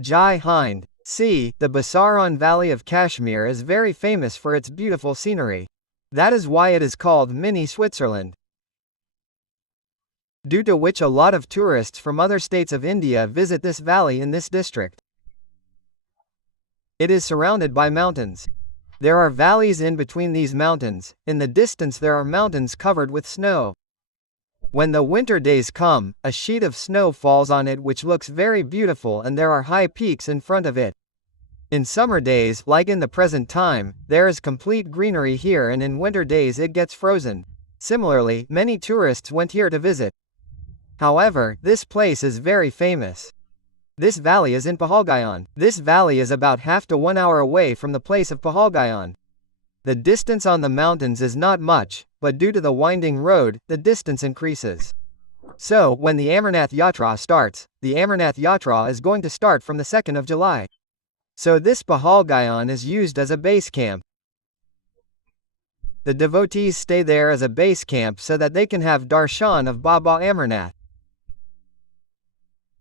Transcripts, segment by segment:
Jai Hind. C. The Baisaran Valley of Kashmir is very famous for its beautiful scenery. That is why it is called Mini Switzerland, due to which a lot of tourists from other states of India visit this valley in this district. It is surrounded by mountains. There are valleys in between these mountains. In the distance there are mountains covered with snow. When the winter days come, a sheet of snow falls on it which looks very beautiful, and there are high peaks in front of it. In summer days, like in the present time, there is complete greenery here, and in winter days it gets frozen. Similarly, many tourists went here to visit. However, this place is very famous. This valley is in Pahalgam. This valley is about half to 1 hour away from the place of Pahalgam. The distance on the mountains is not much, but due to the winding road, the distance increases. So, when the Amarnath Yatra starts, the Amarnath Yatra is going to start from the 2nd of July. So this Pahalgam is used as a base camp. The devotees stay there as a base camp so that they can have darshan of Baba Amarnath.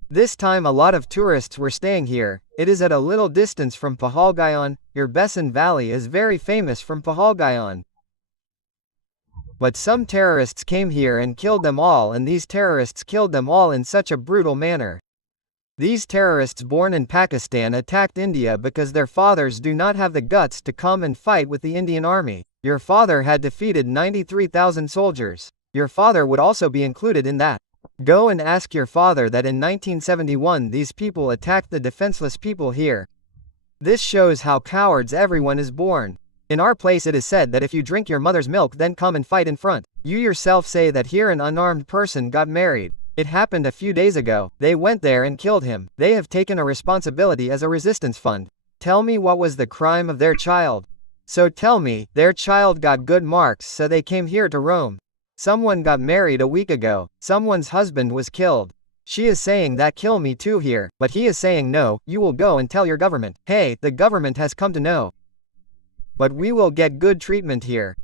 This time a lot of tourists were staying here. It is at a little distance from Pahalgam. Your Besan Valley is very famous from Pahalgam. But some terrorists came here and killed them all, and these terrorists killed them all in such a brutal manner. These terrorists born in Pakistan attacked India because their fathers do not have the guts to come and fight with the Indian army. Your father had defeated 93,000 soldiers. Your father would also be included in that. Go and ask your father that in 1971 these people attacked the defenseless people here. This shows how cowards everyone is born. In our place it is said that if you drink your mother's milk then come and fight in front. You yourself say that here an unarmed person got married. It happened a few days ago. They went there and killed him. They have taken a responsibility as a resistance fund. Tell me what was the crime of their child. So tell me, their child got good marks so they came here to Rome. Someone got married a week ago. Someone's husband was killed. She is saying that kill me too here, but he is saying no, you will go and tell your government. Hey, the government has come to know. But we will get good treatment here.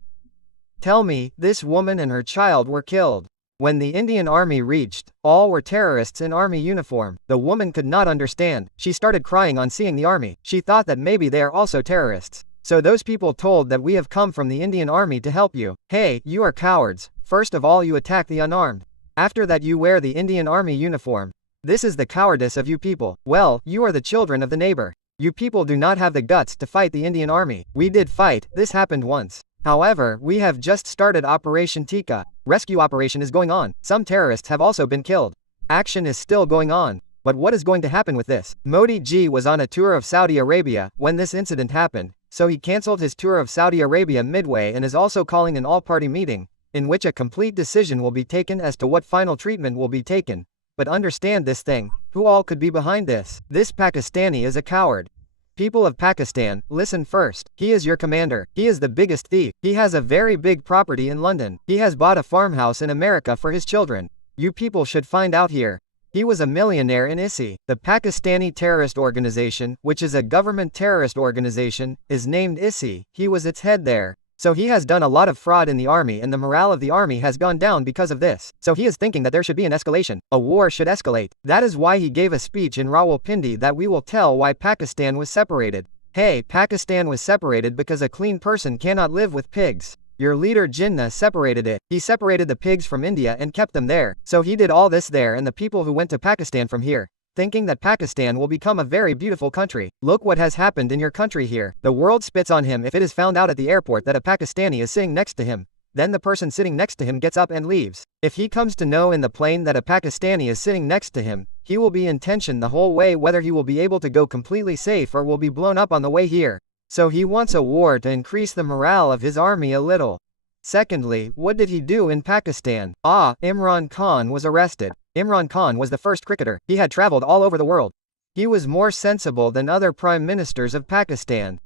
Tell me, this woman and her child were killed. When the Indian army reached, all were terrorists in army uniform. The woman could not understand. She started crying on seeing the army. She thought that maybe they are also terrorists. So those people told that we have come from the Indian army to help you. Hey, you are cowards. First of all you attack the unarmed. After that you wear the Indian army uniform. This is the cowardice of you people. Well, you are the children of the neighbor. You people do not have the guts to fight the Indian army. We did fight, this happened once. However, we have just started Operation Tika. Rescue operation is going on. Some terrorists have also been killed. Action is still going on. But what is going to happen with this? Modi ji was on a tour of Saudi Arabia when this incident happened, so he cancelled his tour of Saudi Arabia midway and is also calling an all-party meeting, in which a complete decision will be taken as to what final treatment will be taken. But understand this thing, who all could be behind this? This Pakistani is a coward. People of Pakistan, listen first. He is your commander. He is the biggest thief. He has a very big property in London. He has bought a farmhouse in America for his children. You people should find out here. He was a millionaire in ISI. The Pakistani terrorist organization, which is a government terrorist organization, is named ISI. He was its head there. So he has done a lot of fraud in the army, and the morale of the army has gone down because of this. So he is thinking that there should be an escalation. A war should escalate. That is why he gave a speech in Rawalpindi that we will tell why Pakistan was separated. Hey, Pakistan was separated because a clean person cannot live with pigs. Your leader Jinnah separated it. He separated the pigs from India and kept them there. So he did all this there, and the people who went to Pakistan from here, thinking that Pakistan will become a very beautiful country. Look what has happened in your country here. The world spits on him if it is found out at the airport that a Pakistani is sitting next to him. Then the person sitting next to him gets up and leaves. If he comes to know in the plane that a Pakistani is sitting next to him, he will be in tension the whole way whether he will be able to go completely safe or will be blown up on the way here. So he wants a war to increase the morale of his army a little. Secondly, what did he do in Pakistan? Imran Khan was arrested. Imran Khan was the first cricketer. He had traveled all over the world. He was more sensible than other prime ministers of Pakistan.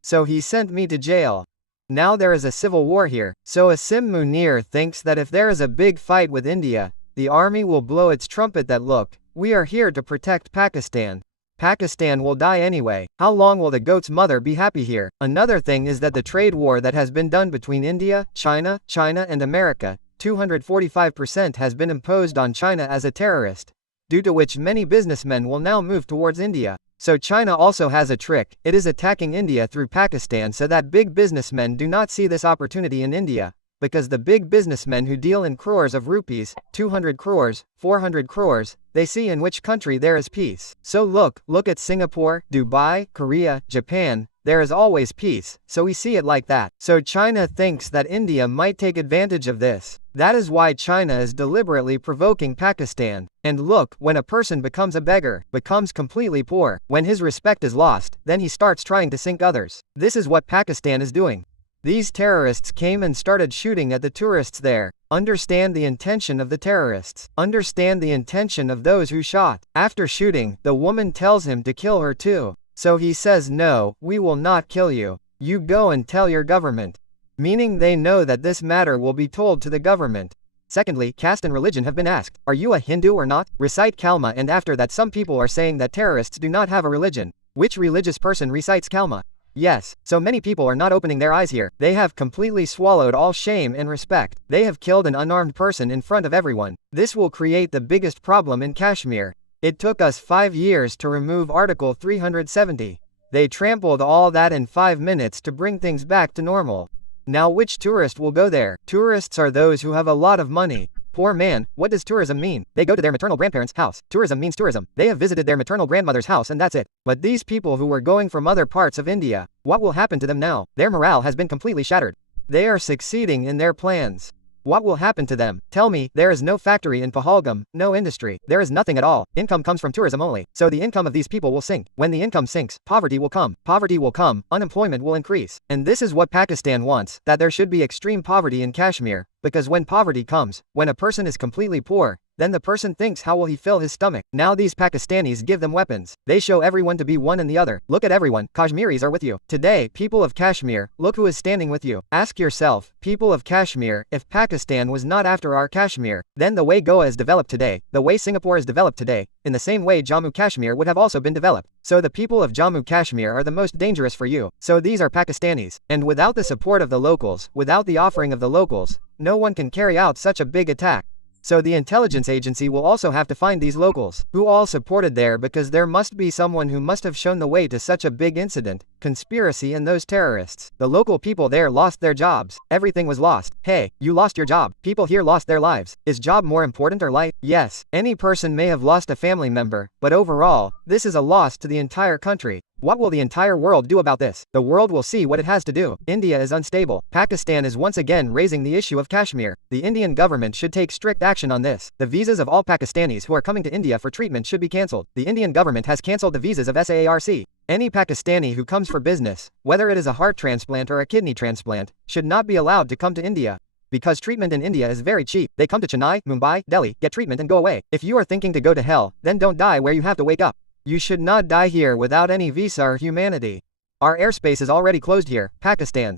So he sent me to jail. Now there is a civil war here. So Asim Munir thinks that if there is a big fight with India, the army will blow its trumpet that look, we are here to protect Pakistan. Pakistan will die anyway. How long will the goat's mother be happy here? Another thing is that the trade war that has been done between India, China and America, 245% has been imposed on China as a terrorist. due to which many businessmen will now move towards India. So China also has a trick, it is attacking India through Pakistan so that big businessmen do not see this opportunity in India. Because the big businessmen who deal in crores of rupees, 200 crores, 400 crores, they see in which country there is peace. So look at Singapore, Dubai, Korea, Japan, there is always peace, so we see it like that. So China thinks that India might take advantage of this. That is why China is deliberately provoking Pakistan. And look, when a person becomes a beggar, becomes completely poor, when his respect is lost, then he starts trying to sink others. This is what Pakistan is doing. These terrorists came and started shooting at the tourists there. Understand the intention of the terrorists. Understand the intention of those who shot. After shooting, the woman tells him to kill her too. So he says, no, we will not kill you. You go and tell your government. Meaning they know that this matter will be told to the government. Secondly, caste and religion have been asked. Are you a Hindu or not? Recite Kalma, and after that some people are saying that terrorists do not have a religion. Which religious person recites Kalma? Yes, so many people are not opening their eyes here. They have completely swallowed all shame and respect. They have killed an unarmed person in front of everyone. This will create the biggest problem in Kashmir. It took us 5 years to remove Article 370. They trampled all that in 5 minutes to bring things back to normal. Now which tourist will go there? Tourists are those who have a lot of money. Poor man, what does tourism mean? They go to their maternal grandparents' house. Tourism means tourism. They have visited their maternal grandmother's house and that's it. But these people who were going from other parts of India, what will happen to them now? Their morale has been completely shattered. They are succeeding in their plans. What will happen to them? Tell me, there is no factory in Pahalgam, no industry, there is nothing at all. Income comes from tourism only. So the income of these people will sink. When the income sinks, poverty will come. Poverty will come, unemployment will increase. And this is what Pakistan wants, that there should be extreme poverty in Kashmir. Because when poverty comes, when a person is completely poor, then the person thinks how will he fill his stomach. Now these Pakistanis give them weapons. They show everyone to be one and the other. Look at everyone, Kashmiris are with you. Today, people of Kashmir, look who is standing with you. Ask yourself, people of Kashmir, if Pakistan was not after our Kashmir, then the way Goa is developed today, the way Singapore is developed today, in the same way Jammu Kashmir would have also been developed. So the people of Jammu Kashmir are the most dangerous for you. So these are Pakistanis. And without the support of the locals, without the offering of the locals, no one can carry out such a big attack. So the intelligence agency will also have to find these locals, who all supported there because there must be someone who must have shown the way to such a big incident, conspiracy and those terrorists. The local people there lost their jobs, everything was lost. Hey, you lost your job, people here lost their lives. Is job more important or life? Yes, any person may have lost a family member, but overall, this is a loss to the entire country. What will the entire world do about this? The world will see what it has to do. India is unstable. Pakistan is once again raising the issue of Kashmir. The Indian government should take strict action on this. The visas of all Pakistanis who are coming to India for treatment should be cancelled. The Indian government has cancelled the visas of SAARC. Any Pakistani who comes for business, whether it is a heart transplant or a kidney transplant, should not be allowed to come to India. Because treatment in India is very cheap. They come to Chennai, Mumbai, Delhi, get treatment and go away. If you are thinking to go to hell, then don't die where you have to wake up. You should not die here without any visa or humanity. Our airspace is already closed here, Pakistan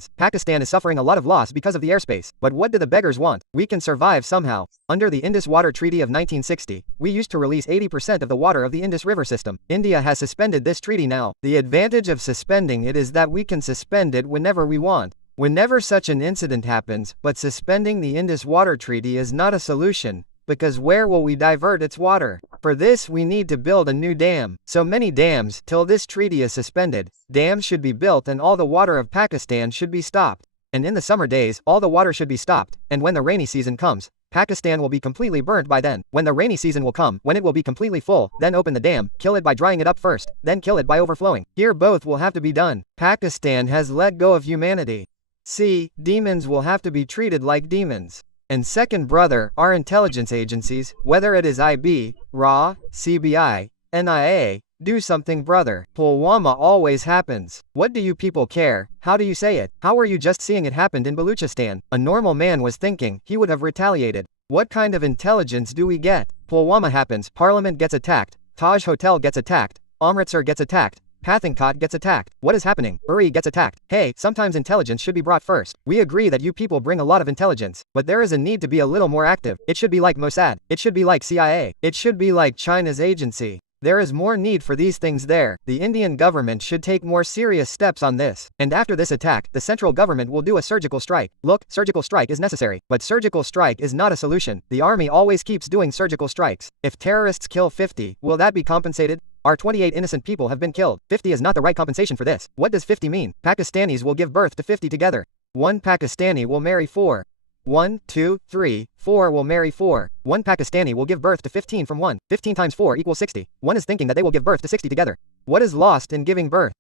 is suffering a lot of loss because of the airspace. But what do the beggars want? We can survive somehow. Under the Indus Water Treaty of 1960, we used to release 80% of the water of the Indus River system. India has suspended this treaty now. The advantage of suspending it is that we can suspend it whenever we want. Whenever such an incident happens, but suspending the Indus Water Treaty is not a solution. Because where will we divert its water? For this we need to build a new dam. So many dams, till this treaty is suspended, dams should be built and all the water of Pakistan should be stopped. And in the summer days, all the water should be stopped, and when the rainy season comes, Pakistan will be completely burnt by then. When the rainy season will come, when it will be completely full, then open the dam, kill it by drying it up first, then kill it by overflowing. Here both will have to be done. Pakistan has let go of humanity. See, demons will have to be treated like demons. And second brother, our intelligence agencies, whether it is IB, RA, CBI, NIA, do something brother. Pulwama always happens. What do you people care? How do you say it? How were you just seeing it happened in Baluchistan? A normal man was thinking, he would have retaliated. What kind of intelligence do we get? Pulwama happens, Parliament gets attacked, Taj Hotel gets attacked, Amritsar gets attacked. Pathankot gets attacked. What is happening? Uri gets attacked. Hey, sometimes intelligence should be brought first. We agree that you people bring a lot of intelligence, but there is a need to be a little more active. It should be like Mossad. It should be like CIA. It should be like China's agency. There is more need for these things there. The Indian government should take more serious steps on this. And after this attack, the central government will do a surgical strike. Look, surgical strike is necessary, but surgical strike is not a solution. The army always keeps doing surgical strikes. If terrorists kill 50, will that be compensated? Our 28 innocent people have been killed. 50 is not the right compensation for this. What does 50 mean? Pakistanis will give birth to 50 together. One Pakistani will marry 4. 1, 2, 3, 4 will marry 4. One Pakistani will give birth to 15 from 1. 15 times 4 equals 60. One is thinking that they will give birth to 60 together. What is lost in giving birth?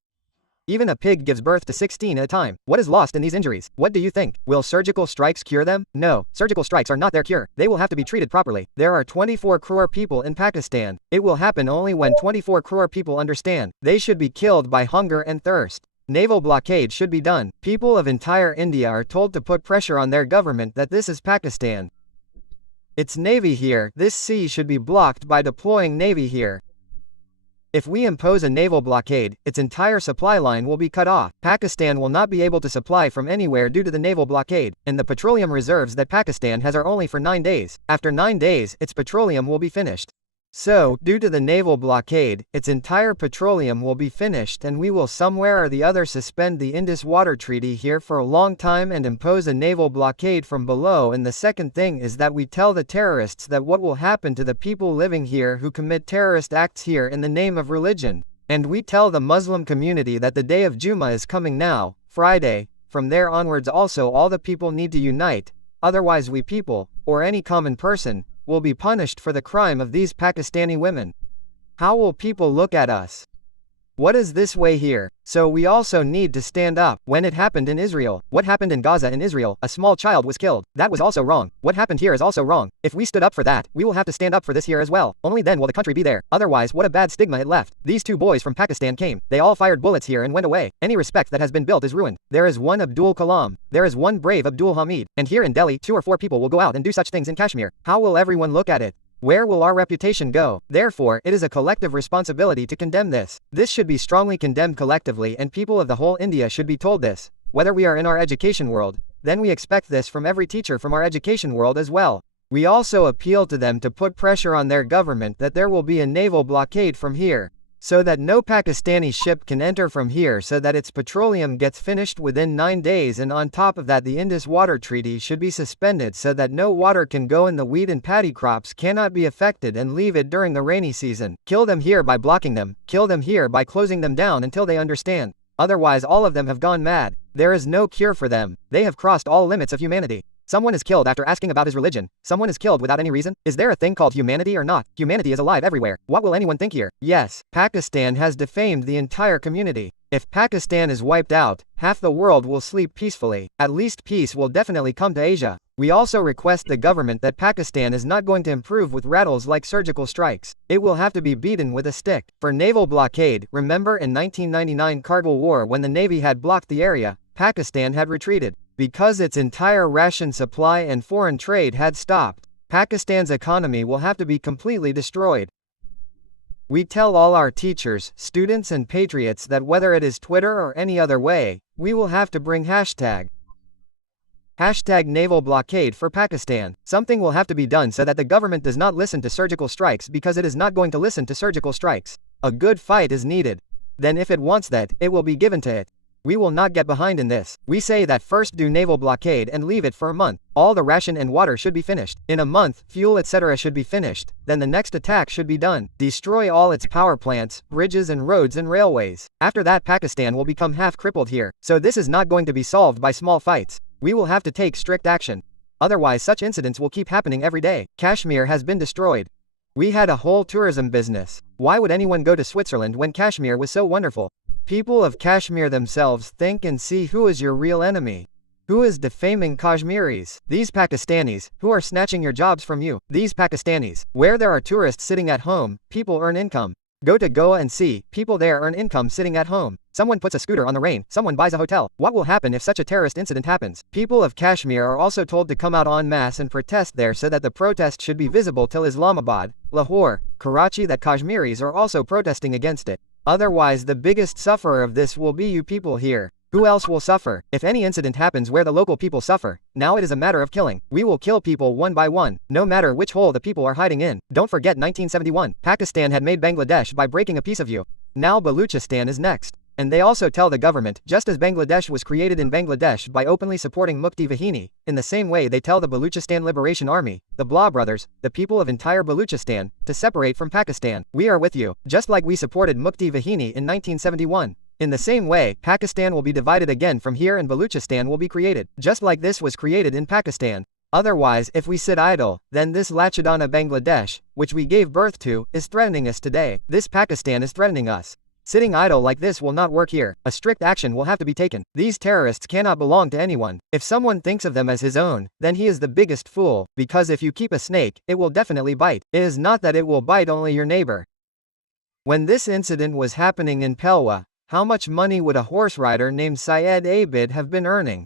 Even a pig gives birth to 16 at a time. What is lost in these injuries? What do you think? Will surgical strikes cure them? No, surgical strikes are not their cure. They will have to be treated properly. There are 24 crore people in Pakistan. It will happen only when 24 crore people understand. They should be killed by hunger and thirst. Naval blockade should be done. People of entire India are told to put pressure on their government that this is Pakistan. It's navy here. This sea should be blocked by deploying navy here. If we impose a naval blockade, its entire supply line will be cut off. Pakistan will not be able to supply from anywhere due to the naval blockade, and the petroleum reserves that Pakistan has are only for 9 days. After 9 days, its petroleum will be finished. So, due to the naval blockade, its entire petroleum will be finished and we will somewhere or the other suspend the Indus water treaty here for a long time and impose a naval blockade from below. And the second thing is that we tell the terrorists that what will happen to the people living here who commit terrorist acts here in the name of religion. And we tell the Muslim community that the day of Jummah is coming now, Friday. From there onwards also all the people need to unite, otherwise we people, or any common person, will be punished for the crime of these Pakistani women. How will people look at us? What is this way here? So we also need to stand up. When it happened in Israel, what happened in Gaza in Israel, a small child was killed. That was also wrong. What happened here is also wrong. If we stood up for that, we will have to stand up for this here as well. Only then will the country be there. Otherwise, what a bad stigma it left. These 2 boys from Pakistan came. They all fired bullets here and went away. Any respect that has been built is ruined. There is one Abdul Kalam. There is one brave Abdul Hamid. And here in Delhi, 2 or 4 people will go out and do such things in Kashmir. How will everyone look at it? Where will our reputation go? Therefore, it is a collective responsibility to condemn this. This should be strongly condemned collectively and people of the whole India should be told this. Whether we are in our education world, then we expect this from every teacher from our education world as well. We also appeal to them to put pressure on their government that there will be a naval blockade from here, so that no Pakistani ship can enter from here so that its petroleum gets finished within 9 days, and on top of that the Indus water treaty should be suspended so that no water can go in the wheat and paddy crops cannot be affected and leave it during the rainy season. Kill them here by blocking them, kill them here by closing them down until they understand. Otherwise all of them have gone mad. There is no cure for them. They have crossed all limits of humanity. Someone is killed after asking about his religion. Someone is killed without any reason. Is there a thing called humanity or not? Humanity is alive everywhere. What will anyone think here? Yes, Pakistan has defamed the entire community. If Pakistan is wiped out, half the world will sleep peacefully. At least peace will definitely come to Asia. We also request the government that Pakistan is not going to improve with rattles like surgical strikes. It will have to be beaten with a stick. For naval blockade, remember in 1999 Kargil War when the Navy had blocked the area, Pakistan had retreated. Because its entire ration supply and foreign trade had stopped, Pakistan's economy will have to be completely destroyed. We tell all our teachers, students and patriots that whether it is Twitter or any other way, we will have to bring hashtag naval blockade for Pakistan. Something will have to be done so that the government does not listen to surgical strikes because it is not going to listen to surgical strikes. A good fight is needed. Then if it wants that, it will be given to it. We will not get behind in this. We say that first do naval blockade and leave it for a month. All the ration and water should be finished. In a month, fuel etc. should be finished. Then the next attack should be done. Destroy all its power plants, bridges and roads and railways. After that Pakistan will become half crippled here. So this is not going to be solved by small fights. We will have to take strict action. Otherwise such incidents will keep happening every day. Kashmir has been destroyed. We had a whole tourism business. Why would anyone go to Switzerland when Kashmir was so wonderful? People of Kashmir themselves think and see who is your real enemy. Who is defaming Kashmiris? These Pakistanis, who are snatching your jobs from you. These Pakistanis, where there are tourists sitting at home, people earn income. Go to Goa and see, people there earn income sitting at home. Someone puts a scooter on the rain, someone buys a hotel. What will happen if such a terrorist incident happens? People of Kashmir are also told to come out en masse and protest there so that the protest should be visible till Islamabad, Lahore, Karachi, that Kashmiris are also protesting against it. Otherwise the biggest sufferer of this will be you people here. Who else will suffer? If any incident happens where the local people suffer, now it is a matter of killing. We will kill people one by one, no matter which hole the people are hiding in. Don't forget 1971, Pakistan had made Bangladesh by breaking a piece of you. Now Baluchistan is next. And they also tell the government, just as Bangladesh was created in Bangladesh by openly supporting Mukti Vahini, in the same way they tell the Baluchistan Liberation Army, the Blah brothers, the people of entire Baluchistan, to separate from Pakistan. We are with you, just like we supported Mukti Vahini in 1971. In the same way, Pakistan will be divided again from here and Baluchistan will be created, just like this was created in Pakistan. Otherwise, if we sit idle, then this Lachadana Bangladesh, which we gave birth to, is threatening us today. This Pakistan is threatening us. Sitting idle like this will not work here. A strict action will have to be taken. These terrorists cannot belong to anyone. If someone thinks of them as his own, then he is the biggest fool, because if you keep a snake, it will definitely bite. It is not that it will bite only your neighbor. When this incident was happening in Pelwa, how much money would a horse rider named Syed Abid have been earning?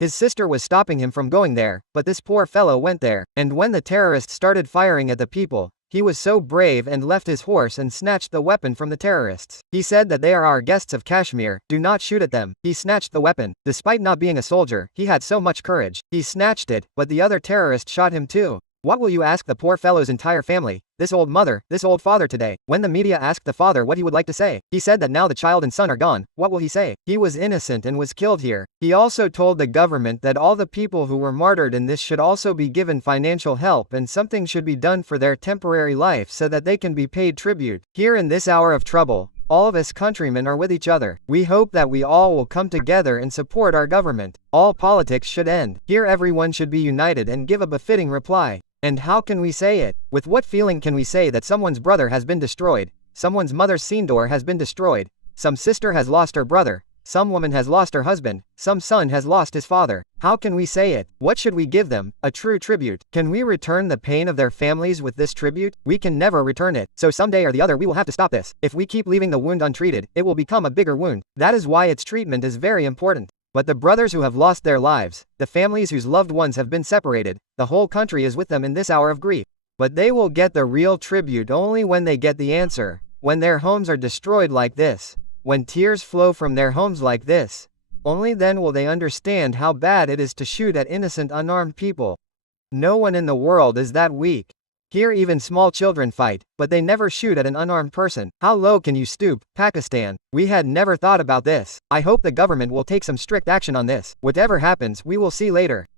His sister was stopping him from going there, but this poor fellow went there, and when the terrorists started firing at the people, he was so brave and left his horse and snatched the weapon from the terrorists. He said that they are our guests of Kashmir, do not shoot at them. He snatched the weapon. Despite not being a soldier, he had so much courage. He snatched it, but the other terrorist shot him too. What will you ask the poor fellow's entire family, this old mother, this old father today? When the media asked the father what he would like to say, he said that now the child and son are gone. What will he say? He was innocent and was killed here. He also told the government that all the people who were martyred in this should also be given financial help and something should be done for their temporary life so that they can be paid tribute. Here in this hour of trouble, all of us countrymen are with each other. We hope that we all will come together and support our government. All politics should end. Here everyone should be united and give a befitting reply. And how can we say it? With what feeling can we say that someone's brother has been destroyed, someone's mother's scene door has been destroyed, some sister has lost her brother, some woman has lost her husband, some son has lost his father? How can we say it? What should we give them? A true tribute. Can we return the pain of their families with this tribute? We can never return it. So someday or the other we will have to stop this. If we keep leaving the wound untreated, it will become a bigger wound. That is why its treatment is very important. But the brothers who have lost their lives, the families whose loved ones have been separated, the whole country is with them in this hour of grief. But they will get the real tribute only when they get the answer. When their homes are destroyed like this, when tears flow from their homes like this, only then will they understand how bad it is to shoot at innocent unarmed people. No one in the world is that weak. Here even small children fight, but they never shoot at an unarmed person. How low can you stoop, Pakistan? We had never thought about this. I hope the government will take some strict action on this. Whatever happens, we will see later.